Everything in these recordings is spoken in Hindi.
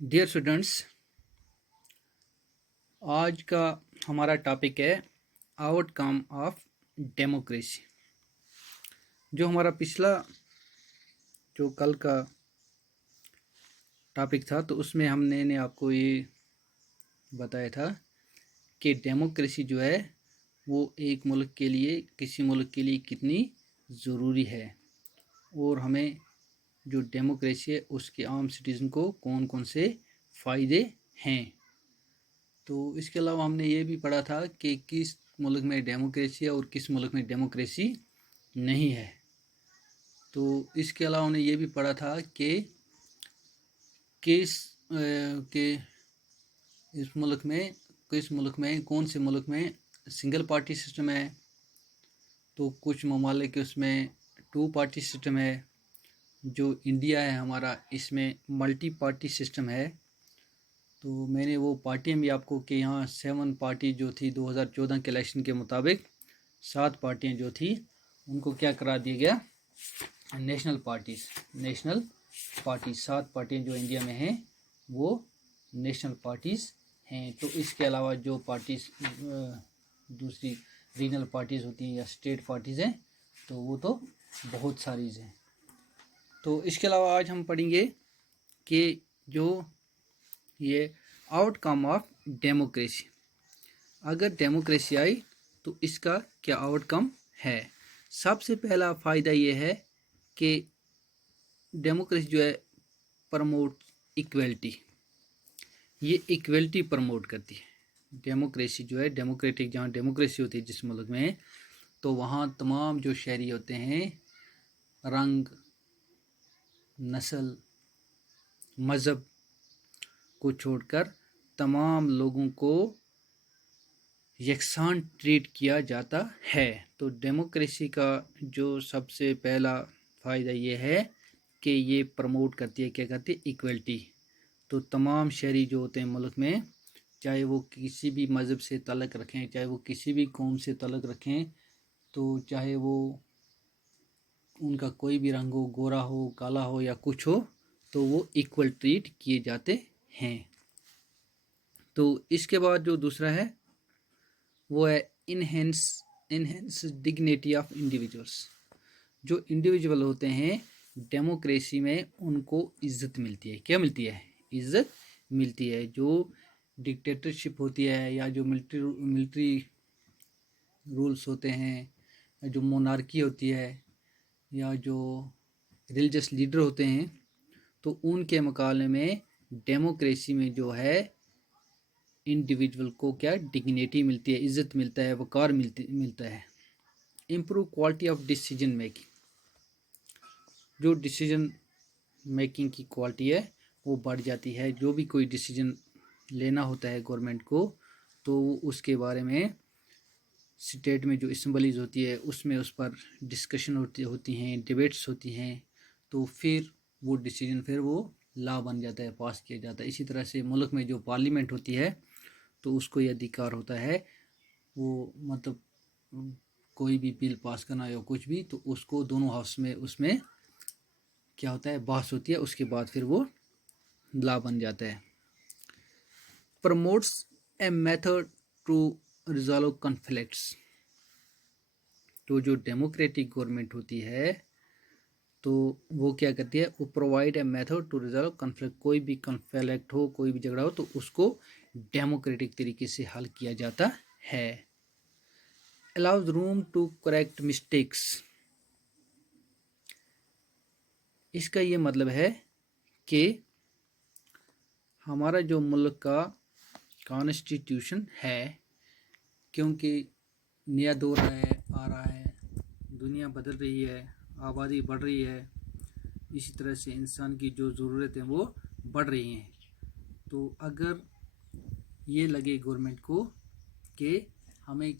डियर स्टूडेंट्स, आज का हमारा टॉपिक है आउटकम ऑफ डेमोक्रेसी। जो हमारा पिछला जो कल का टॉपिक था तो उसमें हमने ने आपको ये बताया था कि डेमोक्रेसी जो है वो एक मुल्क के लिए किसी मुल्क के लिए कितनी ज़रूरी है और हमें जो डेमोक्रेसी है उसके आम सिटीज़न को कौन कौन से फ़ायदे हैं। तो इसके अलावा हमने ये भी पढ़ा था कि किस मुल्क में डेमोक्रेसी है और किस मुल्क में डेमोक्रेसी नहीं है। तो इसके अलावा हमने ये भी पढ़ा था कि किस के किस मुल्क में कौन से मुल्क में सिंगल पार्टी सिस्टम है, तो कुछ ममालिक उसमें टू पार्टी सिस्टम है। जो इंडिया है हमारा, इसमें मल्टी पार्टी सिस्टम है। तो मैंने वो पार्टियाँ भी आपको कि यहाँ 7 पार्टी जो थी 2014 के इलेक्शन के मुताबिक 7 पार्टियाँ जो थी उनको क्या करा दिया गया, नेशनल पार्टी 7 पार्टियाँ जो इंडिया में हैं वो नेशनल पार्टीज़ हैं। तो इसके अलावा जो पार्टीज़ दूसरी रीजनल पार्टीज़ होती हैं या स्टेट पार्टीज़ हैं तो वो तो बहुत सारी हैं। तो इसके अलावा आज हम पढ़ेंगे कि जो ये आउटकम ऑफ डेमोक्रेसी, अगर डेमोक्रेसी आई तो इसका क्या आउटकम है। सबसे पहला फ़ायदा ये है कि डेमोक्रेसी जो है प्रमोट इक्वलिटी, ये इक्वलिटी प्रमोट करती है। डेमोक्रेसी जो है डेमोक्रेटिक, जहाँ डेमोक्रेसी होती है जिस मुल्क में, तो वहाँ तमाम जो शहरी होते हैं रंग, नस्ल, मज़हब को छोड़कर तमाम लोगों को यकसान ट्रीट किया जाता है। तो डेमोक्रेसी का जो सबसे पहला फ़ायदा ये है कि ये प्रमोट करती है, क्या करती है, इक्वलिटी। तो तमाम शहरी जो होते हैं मुल्क में, चाहे वो किसी भी मज़हब से तल्लुक़ रखें, चाहे वो किसी भी कौम से तल्लुक़ रखें, तो चाहे वो उनका कोई भी रंग हो, गोरा हो, काला हो या कुछ हो, तो वो इक्वल ट्रीट किए जाते हैं। तो इसके बाद जो दूसरा है वो है इनहेंस डिग्निटी ऑफ इंडिविजुअल्स। जो इंडिविजुअल होते हैं डेमोक्रेसी में उनको इज्जत मिलती है। क्या मिलती है? इज्जत मिलती है। जो डिक्टेटरशिप होती है या जो मिलिट्री रूल्स होते हैं, जो मोनार्की होती है या जो रिलीजियस लीडर होते हैं, तो उनके मुकाबले में डेमोक्रेसी में जो है इंडिविजुअल को क्या डिग्निटी मिलती है, इज्जत मिलता है, वक़ार मिलता है। Improve quality of decision making, जो डिसीजन मेकिंग की क्वालिटी है वो बढ़ जाती है। जो भी कोई डिसीजन लेना होता है गवर्नमेंट को, तो उसके बारे में स्टेट में जो असम्बलीज होती है उसमें उस पर डिस्कशन होती हैं, डिबेट्स होती हैं, तो फिर वो डिसीजन फिर वो लॉ बन जाता है, पास किया जाता है। इसी तरह से मुल्क में जो पार्लियामेंट होती है तो उसको ये अधिकार होता है वो मतलब कोई भी बिल पास करना या कुछ भी, तो उसको दोनों हाउस में उसमें क्या होता है, बहस होती है, उसके बाद फिर वो लॉ बन जाता है। Promotes a method to resolve conflicts, तो जो डेमोक्रेटिक गवर्नमेंट होती है तो वो क्या करती है, वो provide a method to resolve conflict. कोई भी कॉन्फ्लिक्ट हो, कोई भी झगड़ा हो, तो उसको डेमोक्रेटिक तरीके से हल किया जाता है। Allows room to correct mistakes, इसका ये मतलब है कि हमारा जो मुल्क का कॉन्स्टिट्यूशन है, क्योंकि नया दौर आ रहा है, दुनिया बदल रही है, आबादी बढ़ रही है, इसी तरह से इंसान की जो ज़रूरतें वो बढ़ रही हैं। तो अगर ये लगे गवर्नमेंट को कि हमें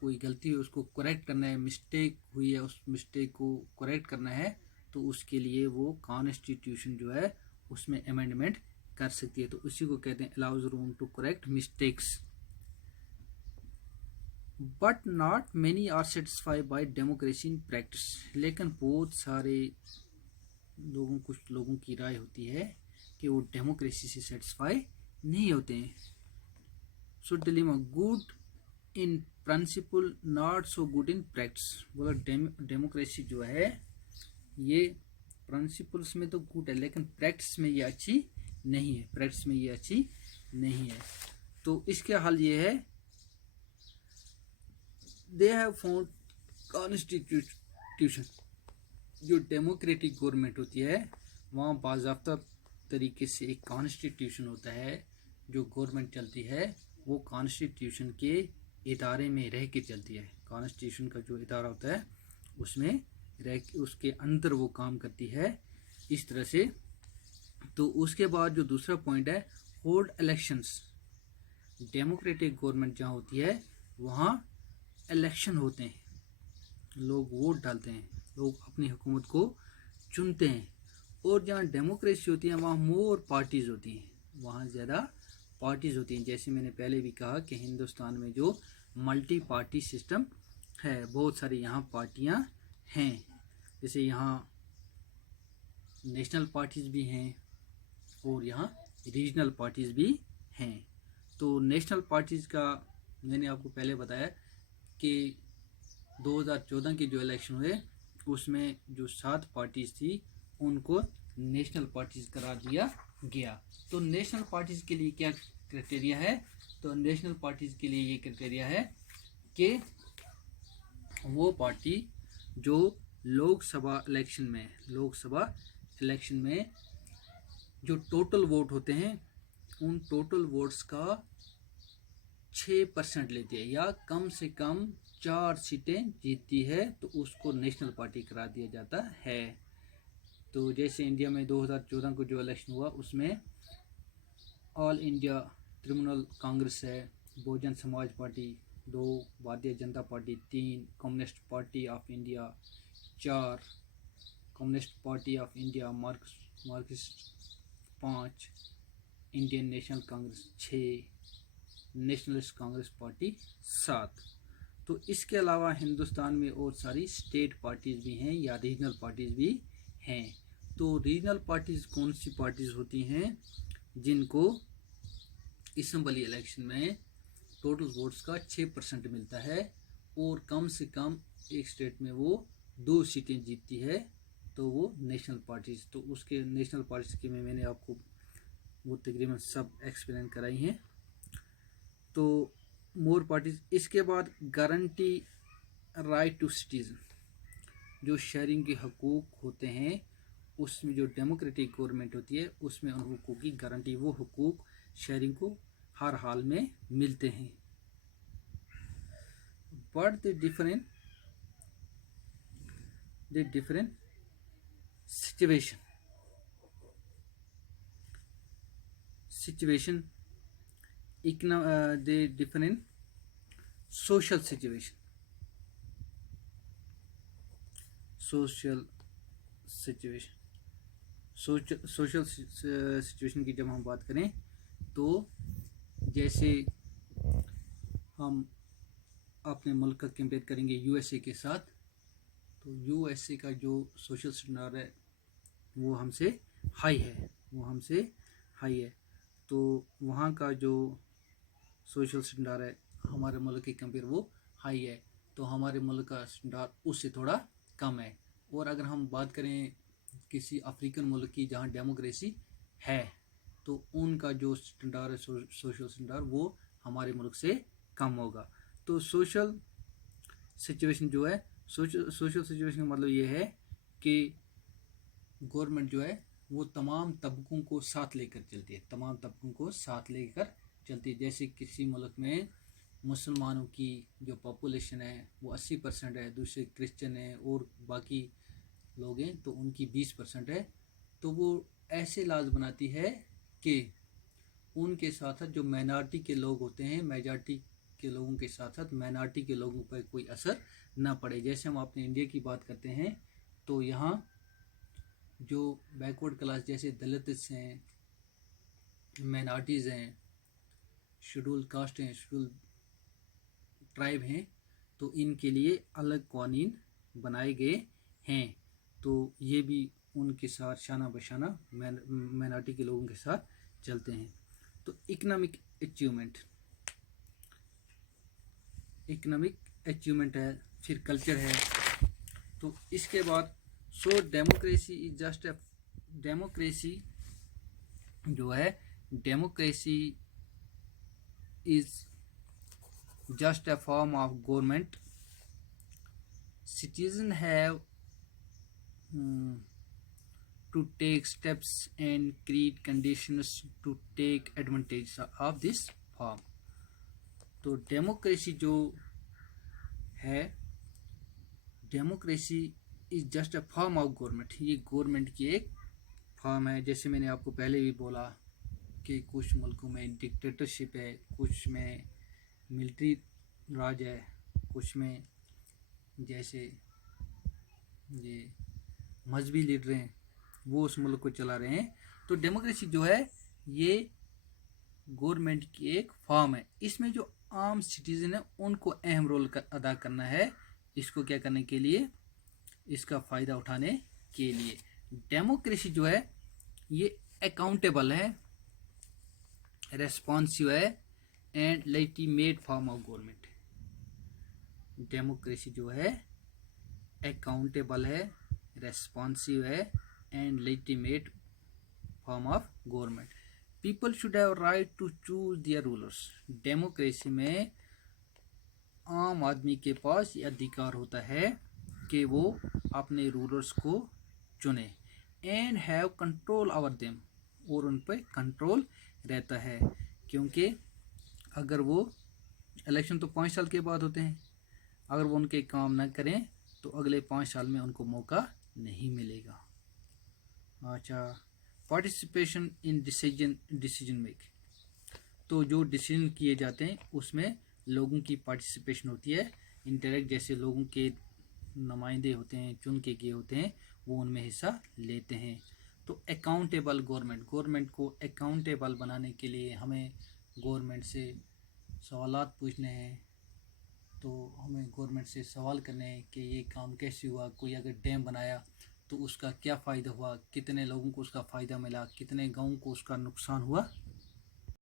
कोई गलती है उसको करेक्ट करना है, मिस्टेक हुई है उस मिस्टेक को करेक्ट करना है, तो उसके लिए वो कॉन्स्टिट्यूशन जो है उसमें अमेंडमेंट कर सकती है। तो उसी को कहते हैं allows room to correct mistakes. But not many are satisfied by democracy in practice, लेकिन बहुत सारे लोगों, कुछ लोगों की राय होती है कि वो डेमोक्रेसी से सेटिस्फाई नहीं होते हैं। So dilemma, good in principle not so good in practice. बोला डेमोक्रेसी जो है ये प्रिंसिपल्स में तो गुड है लेकिन प्रैक्टिस में ये अच्छी नहीं है, प्रैक्टिस में ये अच्छी नहीं है। तो इसके हल ये है, दे हैव फाउंड कॉन्स्टिट्यूशन, जो डेमोक्रेटिक गवर्नमेंट होती है वहाँ बाज़ाब्ता तरीके से एक कॉन्स्टिट्यूशन होता है, जो गवर्नमेंट चलती है वो कॉन्स्टिट्यूशन के इदारे में रह के चलती है। कॉन्स्टिट्यूशन का जो इदारा होता है उसमें रह उसके अंदर वो काम करती है इस तरह से। तो उसके बाद जो दूसरा पॉइंट है, होल्ड इलेक्शंस। डेमोक्रेटिक गवर्नमेंट जहाँ होती है वहाँ इलेक्शन होते हैं, लोग वोट डालते हैं, लोग अपनी हुकूमत को चुनते हैं। और जहाँ डेमोक्रेसी होती है वहाँ मोर पार्टीज़ होती हैं, वहाँ ज़्यादा पार्टीज़ होती हैं। जैसे मैंने पहले भी कहा कि हिंदुस्तान में जो मल्टी पार्टी सिस्टम है, बहुत सारी यहाँ पार्टियाँ हैं। जैसे यहाँ नेशनल पार्टीज़ भी हैं और यहाँ रीजनल पार्टीज़ भी हैं। तो नेशनल पार्टीज़ का मैंने आपको पहले बताया कि 2014 की जो इलेक्शन हुए उसमें जो 7 पार्टीज़ थी उनको नेशनल पार्टीज़ करार दिया गया। तो नेशनल पार्टीज़ के लिए क्या क्राइटेरिया है? तो नेशनल पार्टीज़ के लिए ये क्राइटेरिया है कि वो पार्टी जो लोकसभा इलेक्शन में जो टोटल वोट होते हैं उन टोटल वोट्स का 6% लेती है या कम से कम 4 सीटें जीतती है तो उसको नेशनल पार्टी करार दिया जाता है। तो जैसे इंडिया में 2014 को जो इलेक्शन हुआ उसमें ऑल इंडिया तृणमूल कांग्रेस है, Bahujan Samaj party 2, Bharatiya Janata party 3, communist party of India 4, communist party of India Marxist 5, Indian national Congress 6, nationalist Congress party 7। तो इसके अलावा हिंदुस्तान में और सारी स्टेट पार्टीज़ भी हैं या रीजनल पार्टीज़ भी हैं। तो रीजनल पार्टीज़ कौन सी पार्टीज़ होती हैं? जिनको असेंबली इलेक्शन में टोटल वोट्स का 6% मिलता है और कम से कम एक स्टेट में वो 2 सीटें जीतती है तो वो नेशनल पार्टीज़। तो उसके नेशनल पार्टीज़ के में मैंने आपको वो तकरीबन सब एक्सप्लेन कराई हैं। तो मोर पार्टीज़। इसके बाद गारंटी राइट टू सिटीज़न, जो शेयरिंग के हकूक़ होते हैं उसमें जो डेमोक्रेटिक गवर्नमेंट होती है उसमें उन हकूक़ की गारंटी, वो हकूक़ शेयरिंग को हर हाल में मिलते हैं। But the different situation the different social situation की जब हम बात करें तो जैसे हम अपने मुल्क का कंपेयर करेंगे यूएसए के साथ, तो यूएसए का जो सोशल स्टैंडर्ड है वो हमसे हाई है, तो वहाँ का जो सोशल स्टैंडर्ड है हमारे मुल्क के कंपेयर वो हाई है, तो हमारे मुल्क का स्टैंडर्ड उससे थोड़ा कम है। और अगर हम बात करें किसी अफ्रीकन मुल्क की जहाँ डेमोक्रेसी है तो उनका जो स्टैंडर्ड है सोशल स्टैंडर्ड वो हमारे मुल्क से कम होगा। तो सोशल सिचुएशन जो है, सोशल सिचुएशन का मतलब ये है कि गवर्नमेंट जो है वो तमाम तबकों को साथ लेकर चलती है। जैसे किसी मुल्क में मुसलमानों की जो पॉपुलेशन है वो 80% है, दूसरे क्रिश्चियन है और बाकी लोग हैं तो उनकी 20% है, तो वो ऐसे लाज बनाती है कि उनके साथ जो माइनॉरिटी के लोग होते हैं मेजॉरिटी के लोगों के साथ माइनॉरिटी के लोगों पर कोई असर ना पड़े। जैसे हम अपने इंडिया की बात करते हैं तो यहाँ जो बैकवर्ड क्लास जैसे दलित हैं, माइनॉरिटीज़ हैं, शेड्यूल कास्ट हैं, शेड्यूल ट्राइब हैं, तो इनके लिए अलग कानून बनाए गए हैं। तो ये भी उनके साथ शाना बशाना माइनॉरिटी के लोगों के साथ चलते हैं। तो इकोनॉमिक अचीवमेंट है, फिर कल्चर है। तो इसके बाद democracy is just a democracy जो है, democracy is just a form of government. Citizens have to take steps and create conditions to take advantage of this form. तो डेमोक्रेसी जो है, democracy is just a form of government, ये गवर्नमेंट की एक फॉर्म है। जैसे मैंने आपको पहले भी बोला कि कुछ मुल्कों में डिक्टेटरशिप है, कुछ में मिलिट्री राज है, कुछ में जैसे ये मजहबी लीडर हैं वो उस मुल्क को चला रहे हैं। तो डेमोक्रेसी जो है ये गवर्नमेंट की एक फॉर्म है। इसमें जो आम सिटीजन है उनको अहम रोल अदा करना है, इसको क्या करने के लिए, इसका फ़ायदा उठाने के लिए। डेमोक्रेसी जो है ये अकाउंटेबल है, रेस्पॉन्सिव है and legitimate form of government. Democracy जो है अकाउंटेबल है, रेस्पॉन्सिव है and legitimate form of government. People should have right to choose their rulers. Democracy में आम आदमी के पास ये अधिकार होता है कि वो अपने रूलर्स को चुने, and have control over them, और उन पर कंट्रोल रहता है। क्योंकि अगर वो इलेक्शन तो 5 साल के बाद होते हैं, अगर वो उनके काम ना करें तो अगले 5 साल में उनको मौका नहीं मिलेगा। अच्छा, पार्टिसिपेशन इन डिसीजन मेक। तो जो डिसीजन किए जाते हैं उसमें लोगों की पार्टिसिपेशन होती है। इंटरेक्ट जैसे लोगों के नुमाइंदे होते हैं, चुन के किए होते हैं, वो उनमें हिस्सा लेते हैं। तो अकाउंटेबल गवर्नमेंट को अकाउंटेबल बनाने के लिए हमें गवर्नमेंट से सवालात पूछने हैं। तो हमें गवर्नमेंट से सवाल करने हैं कि ये काम कैसे हुआ, कोई अगर डैम बनाया तो उसका क्या फ़ायदा हुआ, कितने लोगों को उसका फ़ायदा मिला, कितने गाँव को उसका नुकसान हुआ,